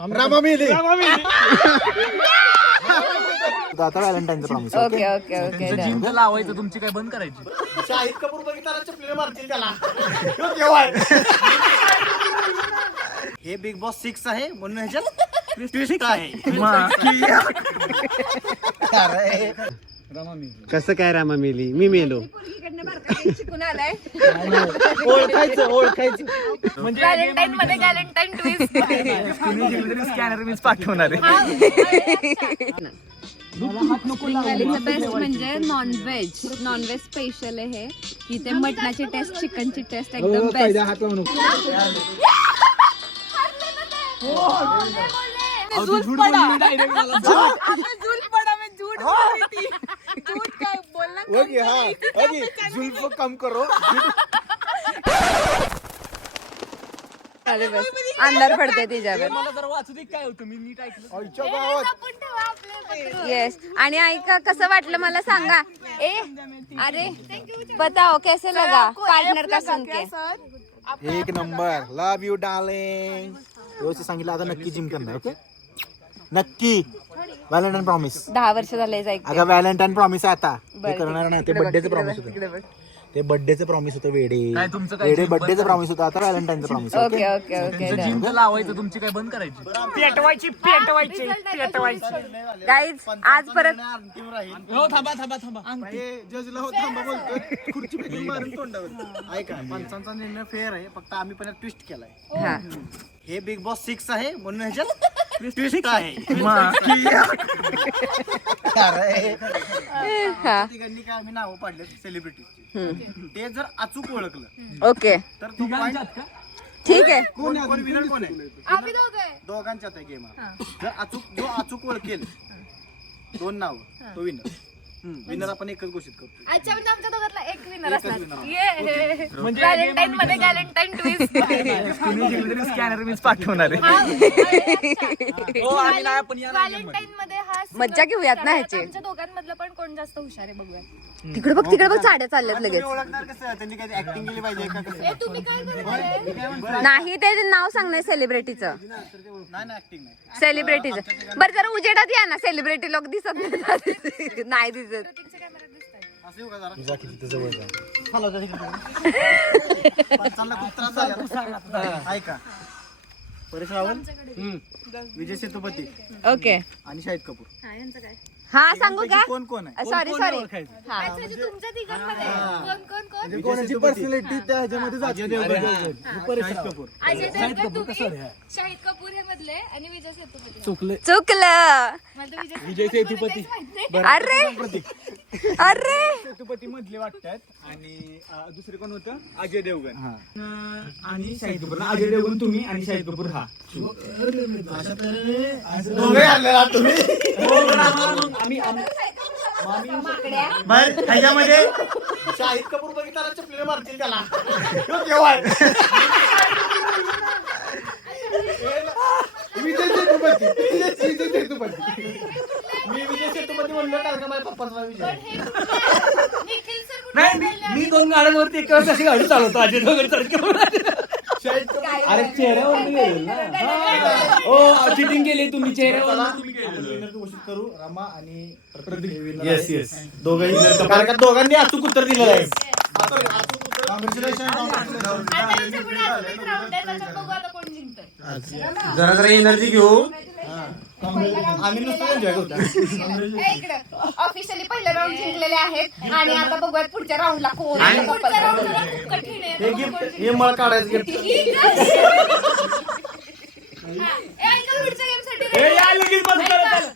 रामा मेली. आता व्हॅलेंटाईनचं promise. Okay okay okay gym लावायचं तुमची काय बंद करायची. शाहिद कपूर बघितला चपलीने मारतील त्याला. हे बिग बॉस 6 आहे म्हणून ह्याच्यात ट्विस्ट आहे. कसं काय रामा मेली मी मेलो. शिकून आलाय ओळखायचं म्हणजे व्हॅलेंटाईन मध्ये व्हॅलेंटाईन ट्विस्ट. स्कॅनर मीच पाठवणार आहे. बेस्ट म्हणजे नॉनव्हेज स्पेशल आहे हे. इथे मटणाची टेस्ट, चिकनची टेस्ट एकदम बेस्ट. कम करो. अंधार पडते तिच्यावर. मला जर वाचू दे काय होतं मी नीट ऐकलं. येस. आणि ऐका कसं वाटलं मला सांगा. अरे बताओ कैसे लगा पार्टनर का सुन के. एक नंबर. Love you darling. व्यवस्थित सांगितलं आता नक्की जिम करणार. ओके नक्की. Valentine promise. 10 वर्ष झाले जायचं. अगं व्हॅलेंटाईन प्रॉमिस आहे आता. ते करणार नाही. ते बर्थडेचं प्रॉमिस होतं. ते बर्थडेचं प्रॉमिस होतं. काय तुमचं काय वेडे बर्थडेचं प्रॉमिस होतं. आता व्हॅलेंटाईनचं promise. Okay okay okay gym लावायचं तुमची काय बंद करायची. पेटवायची. गाईज आज परत हो थांबा थांबा थांबा. जजला हो थांबा बोलतोय. खुर्ची फेकून मारून तोंडावर. ऐका पंचांचा निर्णय फेअर आहे. फक्त आम्ही पण ट्विस्ट केलाय. हा हे बिग बॉस 6 आहे म्हणून ह्याच्यात ट्विस्ट आहे. तिघांनी काय आम्ही नावं पाडले सेलिब्रिटी. ते जर अचूक ओळखलं ओके तर तो point ठीक आहे. कोण विनर कोण आहे. दोघांच्यात आहे गेम. जर जो अचूक ओळखेल 2 नाव तो विनर. विनर आपण एकच घोषित करतो. अच्छा म्हणजे आमच्या दोघातला एक विनर असणार. म्हणजे व्हॅलेंटाईन मध्ये व्हॅलेंटाईन ट्विस्ट. स्कॅनर मीच पाठवणार आहे. व्हॅलेंटाईन मध्ये हा मज्जा घेऊयात ना ह्याची. आमच्या दोघांमधलं पण कोण जास्त हुशार आहे बघूया. तिकडे बघ साड्या चालल्यात लगेच. ओळखणार कसं. त्यांनी काही ऍक्टिंग केली पाहिजे का कसं. तुम्ही काय करताय. नाही ते नाव सांगणार सेलिब्रिटीचं. नाही ऍक्टिंग नाही. सेलिब्रिटीचं बरं जरा उजेडात या ना. सेलिब्रिटी लोक दिसत नाही दिसत. असं येऊ का जरा किती जवळ पंचांना खूप त्रास झाला. ऐका परेश रावल, विजय सेतुपती ओके आणि शाहिद कपूर. हा सांगू का. कोण कोण आहे. सॉरी तुमच्या तिघांमध्ये कोण कोण कोणाची पर्सनॅलिटी त्या ह्याच्यामध्ये जाते. परेश कपूर. शाहिद कपूर हे मधले आणि विजय सेतुपती. चुकलं. विजय सेतुपती. अरे अरे सेतुपती मधले वाटतात. आणि दुसरे कोण होतं अजय देवगण आणि शाहिद कपूर. अजय देवगण तुम्ही आणि शाहिद कपूर हा. ह्याच्यामध्ये शाहिद कपूर बघितला चपलीने मारतील त्याला. विजय सेतुपती. मी विजय सेतुपती म्हणलो कारण का माझ्या पप्पाचा विजय. मी 2 गाड्यांवरती एका वेळेस अशी गाडी चालवतो. अजय देवगण अरे चेहऱ्यावर गेले ना. हो चिटिंग केली तुम्ही चेहऱ्यावर. घोषित करू. रमा आणि प्रतीक. Yes yes. दोघंही कारण का दोघांनी अचूक उत्तर दिलेलं आहे. जरा जरा एनर्जी घेऊ. आम्ही नुसतं एन्जॉय करतो. ऑफिशियली पहिलं राऊंड जिंकलेले आहेत आणि आता बघूयात पुढच्या राऊंडला कोण. कठीण आहे. हे गिफ्ट हे मला काढायचं गिफ्ट.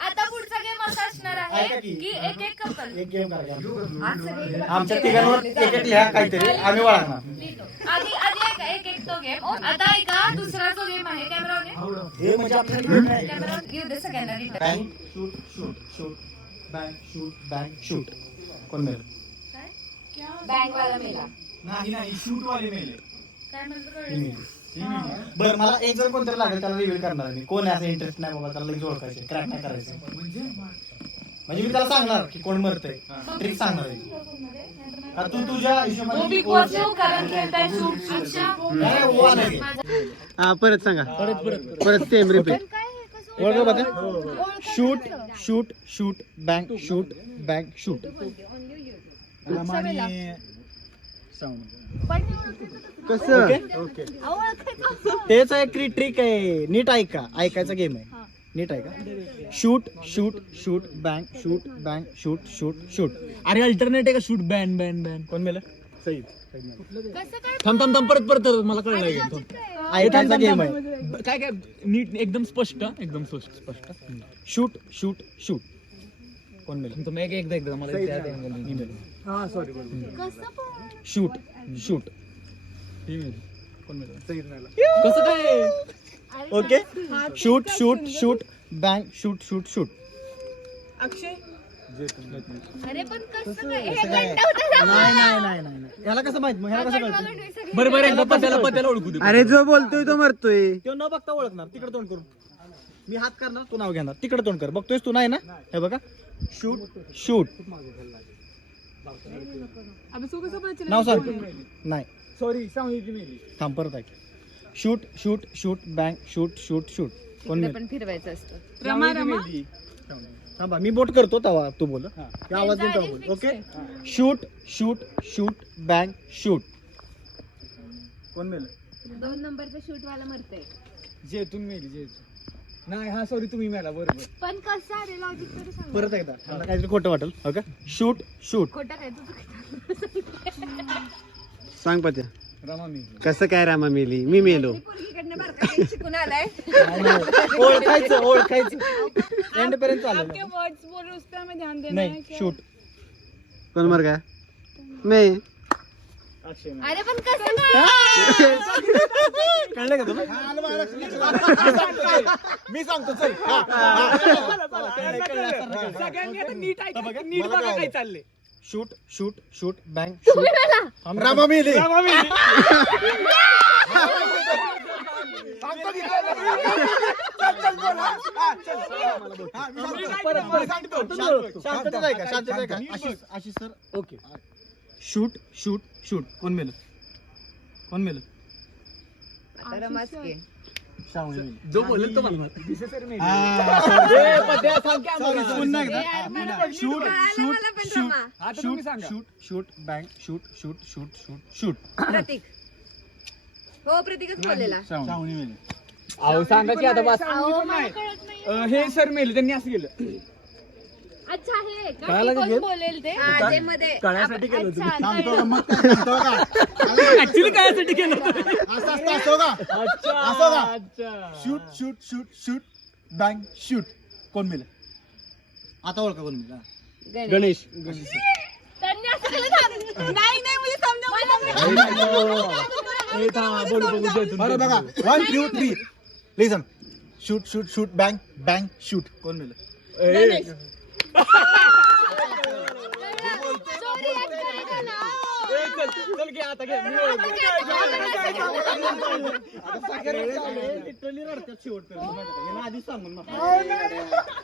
आता पुढचा गेम असा असणार आहे की एक एक कपल. एक गेम करा. आमच्या तिघांवर एक एक लिहा काहीतरी आम्ही वळणार. आधी ऐका एक एक तो गेम. आता ऐका दुसरा जो गेम आहे कॅमेरा हे म्हणजे आपल्याला कॅमेरा घेऊ दे सगळ्यांना return. Bank shoot shoot shoot bank shoot bank shoot. कोण मिळेल. बँक वाला मेला. नाही शूट वाले मेले. काय म्हणतो बरं मला एक जर कोणतरी लागेल त्याला रिव्हील करणार मी. कोण आहे असं इंटरेस्ट नाही बाबा त्याला लगेच ओळखायचे. क्रॅक नाही करायचं. म्हणजे मी त्याला सांगणार की कोण मरतंय. ट्रिक सांगणार आहे. तू तुझ्या हिशोबाने हा परत सांगा परत same repeat shoot shoot shoot bank shoot bank shoot कसं तेच एक ट्रिक आहे नीट ऐका ऐकायचा गेम आहे नीट ऐका shoot shoot shoot bank shoot bank shoot shoot shoot अरे अल्टरनेट आहे का शूट बॅन बॅन बॅन कोण मेलं सईद थांब थांब थांब परत मला कळलं ऐकायचा गेम आहे काय काय नीट एकदम स्पष्ट स्पष्ट शूट शूट शूट कोण मेलं तुम्ही एकदा मला शूट शूट कोण मेलं कसं काय okay shoot shoot shoot bank shoot shoot shoot अरे पण कसं काय नाही ह्याला कसं माहित मग ह्याला कसं कळतं बरं एकदा पत्याला ओळखू दे अरे जो बोलतोय तो मरतोय तो न बघता ओळखणार तिकडे तोंड करून मी हात करणार तू नाव घेणार तिकडे तोंड कर बघतोयस तू नाही ना हे बघा शूट शूट नाव सांग नाही सॉरी थांब परत ऐक shoot shoot shoot bank shoot shoot shoot कोण इकडे पण फिरवायचं असतं थांबा मी बोट करतो तवा तू बोल आवाज देऊन तेव्हा बोल okay shoot shoot shoot bank shoot कोण मेलं 2 नंबरचं शूट वाला मरतंय जेतून मेली नाही हा सॉरी तुम्ही मेला बरोबर पण कसं अरे लॉजिक तरी सांग परत एकदा मला काहीतरी खोटं वाटेल ओके शूट शूट खोटं काय तुझं सांग पत्या रमा मी कसं काय रामा मेली मी मेलो पोरगीकडनं बारका काही शिकून आलाय ओळखायचं एंड पर्यंत चालेल नाही शूट कोण मर गया मैं अरे पण कसं काय कळलं का तुला मी सांगतो चल नीट बघा काय चाललंय shoot shoot shoot bank shoot Rama मेली Ashish sir okay shoot shoot shoot कोण मेलं रमाच की जो बोलेल तो मला शूट शूट मला पण shoot shoot shoot bank shoot shoot shoot shoot shoot Prateek हो प्रतीकच बोललेला अहो सांगा की आता बस अहो, मला कळत नाही. हे सर मेले त्यांनी असं केलं अच्छा हे का? कळालं का कोण गेम? बोलेल ते हा, ते मध्ये कळण्यासाठी केलं अच्छा, तुम्ही कळलं. ऍक्च्युली कायसाठी केलं shoot shoot shoot shoot bank shoot कोण मेलं आता ओळखा कोण मेलं गणेश. गणेश त्यांनी असं केलं ना. नाही नाही मुली समजा बोलू जेतून बरं बघा 1 2 3 listen shoot shoot shoot bank bank shoot कोण मेलं चल घे आता घे लिटरली रडतात शेवटपर्यंत आधीच सांगून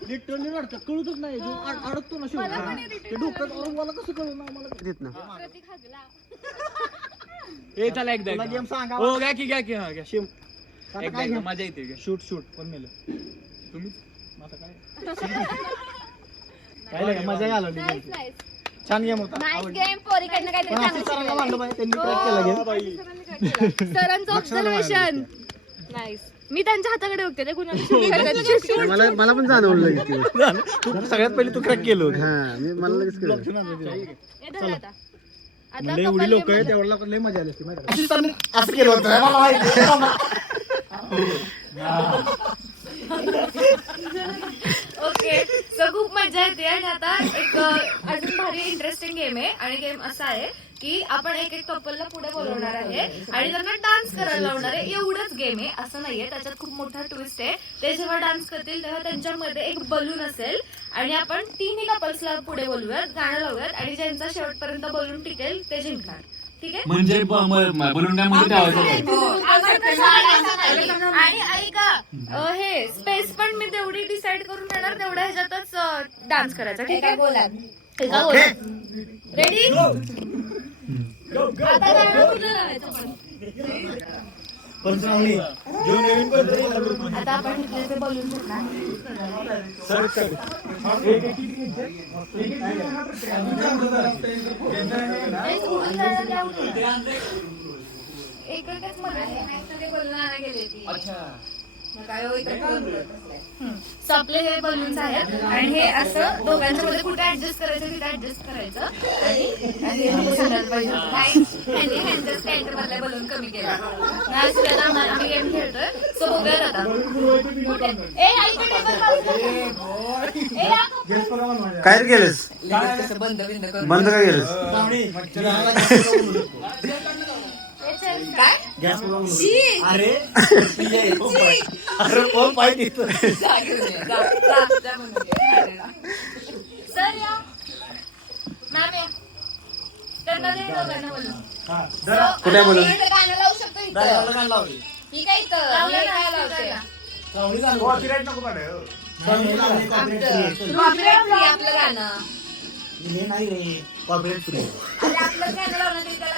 लिटरली रडतात कळतच नाही अडकतो ना शेवट ते डोक्यात मला कसं कळलं ना मला देत ना प्रतीक हगला. ए चला एकदा गेम सांगा हो घ्या की हा घ्या शिम एकदा मजा येते घ्या शूट शूट कोण मेलं तुम्ही आता काय काय मजा घालवली Nice, nice. छान गेम होता Nice game. पोरीकडनं काहीतरी पण आशिष सरांना मानलं पाहिजे त्यांनी क्रॅक केला गेम सरांचं ऑब्झर्वेशन नाईस. मी त्यांच्या हाताकडे बघते ते कुणाला shoot करतात. मला पण जाणवलं लगेच ते. तू सगळ्यात पहिले तू क्रॅक केलं होतं हा मला लगेच कळलं हे धर आता. आता म्हणजे couple एवढी लोक game आहे मध्ये. तेवढ्या लय मजा आली असती माहिती आहे का? असं केलं होतं मला माहिती ओके सो खूप मजा येते आणि आता एक अजून भारी इंटरेस्टिंग गेम आहे आणि गेम असा आहे की आपण एक एक कपलला पुढे बोलवणार आहे आणि त्यांना डान्स करायला लावणार आहे. एवढंच गेम आहे असं नाहीये, त्याच्यात खूप मोठा ट्विस्ट आहे. ते जेव्हा डान्स करतील तेव्हा त्यांच्यामध्ये एक बलून असेल आणि आपण तिन्ही कपल्सला पुढे बोलूयात, गाणं लावूयात आणि ज्यांचा शेवटपर्यंत बलून टिकेल ते जिंकणार. ठीक आहे म्हणजे बलूनमध्ये आणि ऐका हे स्पेस पण मी तेवढी डिसाइड करून देणार, तेवढ्या ह्याच्यातच डान्स करायचा. ठीक आहे बोला रेडी आता गाणं कुठलं लावायचं पण? आता आपण इथले ते बोलून एकच मध्ये बोलून गेले ती काय सपले हे बलून्स आहेत आणि हे असं दोघांच्या मध्ये कुठे ऍडजस्ट करायचं तिथे ऍडजस्ट करायचं आणि सांगायला पाहिजे ह्यांच्या स्टँड मधले बलून कमी केला आम्ही गेम खेळतोय सो बघूयात आता काय केलंस बंद काय केलंस सर या मॅम या त्यांना दे दोघांना बोलून कुठे बोलून गाणं लावू शकतो इथं ठीक आहे इथं लावलं काय लावते कॉपीराइट फ्री आपलं गाणं हे नाही रे कॉपीराइट फ्री अरे आपलं गाणं लावलं तरी त्याला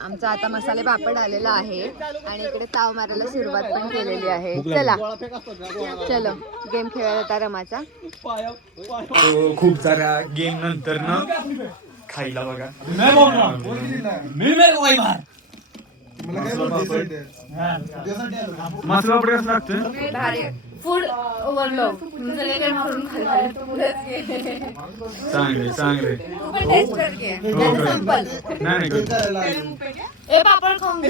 आमचा आता मसाले पापड आलेला आहे आणि इकडे ताव मारायला सुरुवात पण केलेली आहे. चला चलो गेम खेळायला आता रमाचा. खूप साऱ्या गेम नंतर ना खायला बघा मसाला पापड कसं लागतं फूड ओव्हरलोड सगळे काही मारून खाल्लं चांगले चांगले तू पण टेस्ट कर घे संपल नाही ए पापड खाऊन घे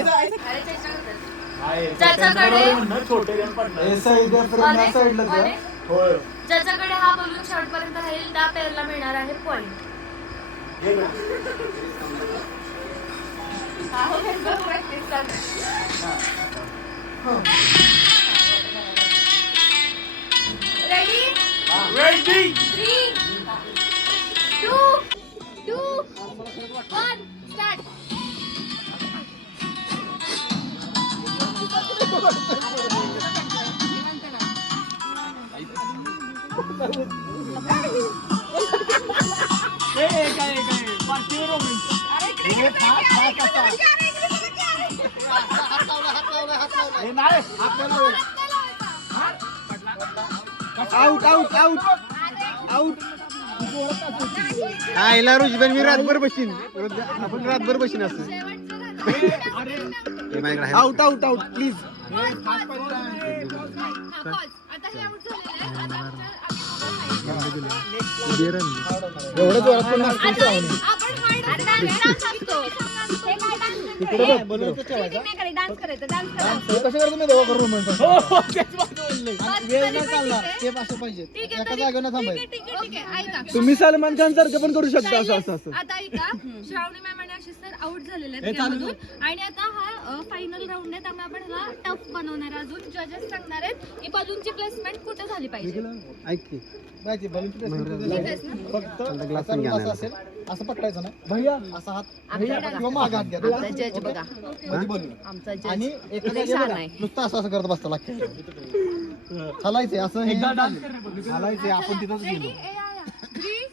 ज्याच्याकडे ज्याच्याकडे हा बलून शेवटपर्यंत राहील त्या पेअरला मिळणार आहे point. Ready ready 3 2 1 start. Out out out out आईला रुजबेन मी रातभर बसीन आपण रातभर बसीन असं आउट आउट आउट प्लीज. एवढं जोरात पण डान्स करायचं डान्स कसं करतो मी दोघं करून म्हणतो वेळ नाही चालणार ते असं पाहिजे एका जागेवर थांबायचं. तुम्ही सलमान खान सारखं पण करू शकता असं असं असं. आता ऐका श्रावणी मॅम आणि आशिष सर आउट झालेले आहेत गेममधून आणि आता हा फायनल राऊंड आहे त्यामुळे आपण ह्याला टफ बनवणार आहे. अजून जजेस सांगणार आहेत की बलूनची प्लेसमेंट कुठे झाली पाहिजे. ऐक की फक्त असेल असं पकडायचं ना भैया असा हात किंवा माग हात घ्या आमचा जज बघा आमचा जज आणि नुसतं असं असं करत बसता लागतं. हलायचंय असं हलायचंय आपण तिथंच गेलो. 3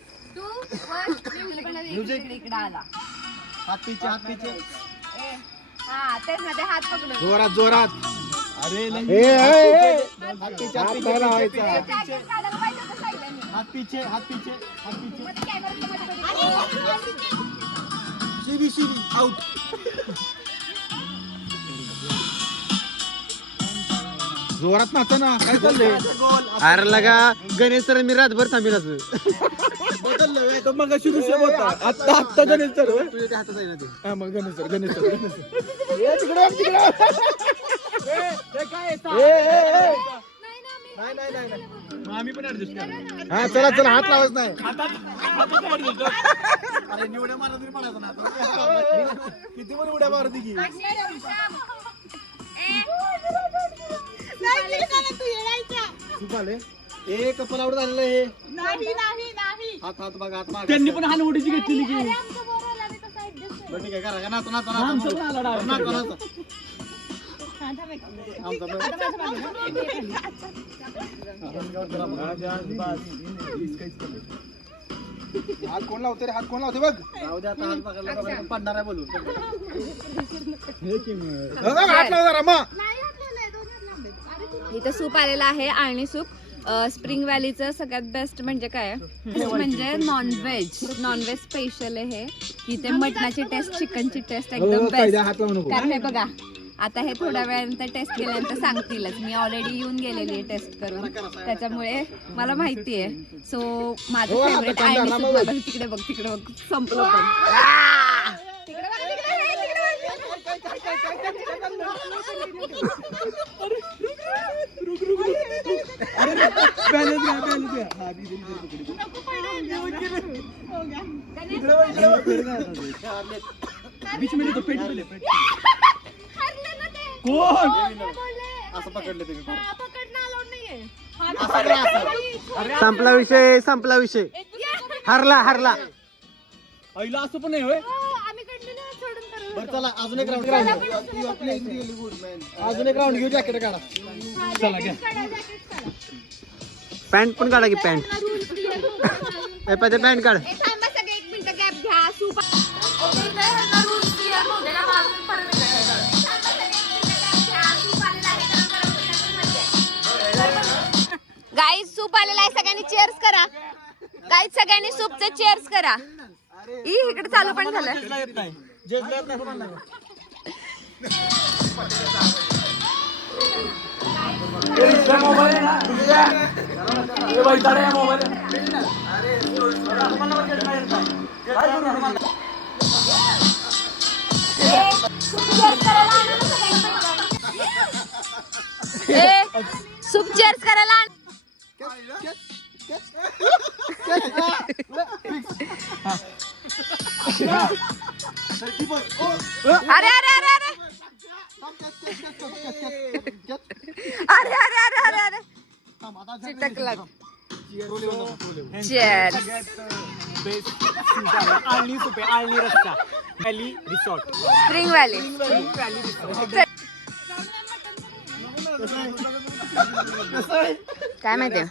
2 1 इकडे आला हात पिचे हात पिचे हा तेच ना ते हात पकडून जोरात जोरात. अरे हात पिचे हात पिचे हात पिचे हात पिचे शिवी आउट. जोरात नाचा ना काय चाललंय. अरे लगा गणेश सर मी रातभर थांबेल असं बदललं मग ऋषभ होता आता आत्ता गणेश सर तुझ्या हातात आहे ना ते. हा मग गणेश सर गणेश सर नाही आम्ही पण ऍडजस्ट करू. हा चला चला हात लावायच नाही. अरे निवड्या मारा तरी पडायचं ना किती पण उड्या मारती की ए कपल आउट झालेलं आहे. हात हात बघा हात माग त्यांनी पण हान उडीची घेतली की ठीक आहे करा नाचो नाचो नाचो हात कोण लावते रे, हात कोण लावते बघ. जाऊ दे आता, हात बघायला पडणार आहे बोलून. हात लाव जरा मग. इथं सूप आलेलं आहे आणि सूप स्प्रिंग व्हॅलीचं सगळ्यात बेस्ट म्हणजे काय म्हणजे नॉनव्हेज स्पेशल आहे हे. इथे मटणाची टेस्ट, चिकनची टेस्ट एकदम बेस्ट. हात लावू नको. कारण हे बघा आता हे थोड्या वेळानंतर टेस्ट केल्यानंतर सांगतीलच. मी ऑलरेडी येऊन गेलेली आहे टेस्ट करून, त्याच्यामुळे मला माहिती आहे. सो माझं फेवरेट आहे आणि सूप बघा. तिकडे बघ, तिकडे बघ, संपलं पण. तिकडे बघ, असं पकडलं तुम्ही. संपला विषय, संपला विषय. हरला हरला. आईला असं पण नाही होय. बरं चला अजून एक राऊंड, अजून एक राऊंड घेऊ. जॅकेट काढा. चला घ्या. पॅन्ट पण काढा की पॅन्ट. पॅन्ट काढ. सगळे 1 मिनिट गॅप घ्या. सूप गाईज सूप आलेला आहे. सगळ्यांनी चेअर्स करा. गाईज सगळ्यांनी सूपचे चेअर्स करा. इकडे चालू पण झालं. सूप चेअर्स करायला. अरे अरे अरे अरे अरे अरे अरे अरे अरे चिटकला. चेअर्स. आळणी सुपे, आळणी रस्ता, व्हॅली रिसॉर्ट. Spring valley. काय माहितीये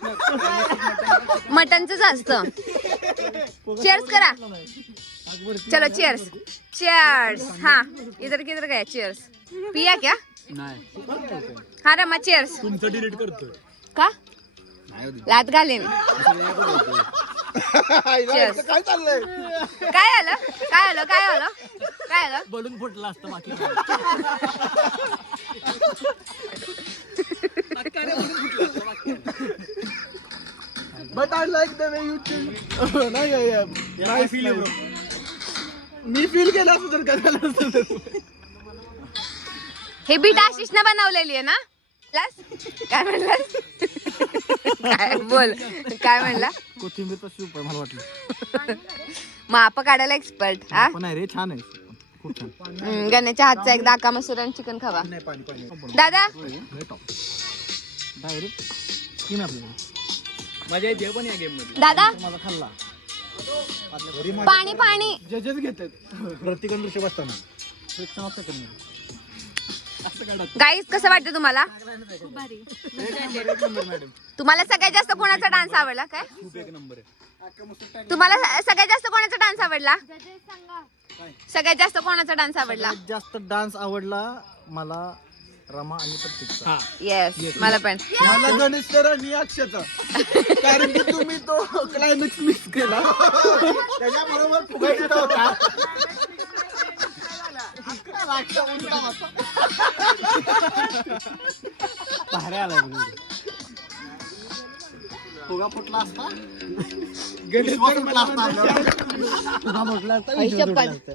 मटनचं जास्त. चेअर्स करा. चलो चेअर्स. चेअर्स. हाँ इधर किधर गया चेअर्स. पिया क्या? हाँ रमा चेअर्स. तुमचं डिलीट करतोय का लात घालेन. Cheers. काय चाललंय? काय आलं काय आलं काय आलं काय आलं. बलून फुटला असतं बाकी. But I like the way you chill. नाही फील ब्रो. मी फील केलं असं तर करायला असतं. हे बीट आशिषने बनवलेली आहे ना. काय म्हणलास? काय बोल काय म्हणला. कोथिंबीरचा सूप आहे मला वाटलं. माप काढायला एक्सपर्ट. हा पण आहे रे, छान आहे. खूप छान. गण्याच्या हातचा एकदा अक्का मसूर आणि चिकन खावा. नाही पाणी पाणी दादा डायरेक्ट स्किन आपल्याला. मजा येते पण या गेम मध्ये. दादा माझा खाल्ला. पाणी पाणी. जजेस घेतात प्रतिकन दृश्य बसताना. गाईस कसं वाटतं तुम्हाला. तुम्हाला सगळ्यात जास्त कोणाचा डान्स आवडला. काय खूप एक नंबर आहे. तुम्हाला सगळ्यात जास्त कोणाचा डान्स आवडला. सगळ्यात जास्त कोणाचा डान्स आवडला. जास्त डान्स आवडला मला रमा आणि प्रतीकचा. येस मला पण. मला गणेश सर आणि अक्षता. कारण की तुम्ही तो क्लायमॅक्स मिस केला. त्याच्याबरोबर फुगायचा होता. भारी आलाय फुगा फुटला असता. गणेश फुटला असता. आई शपथ.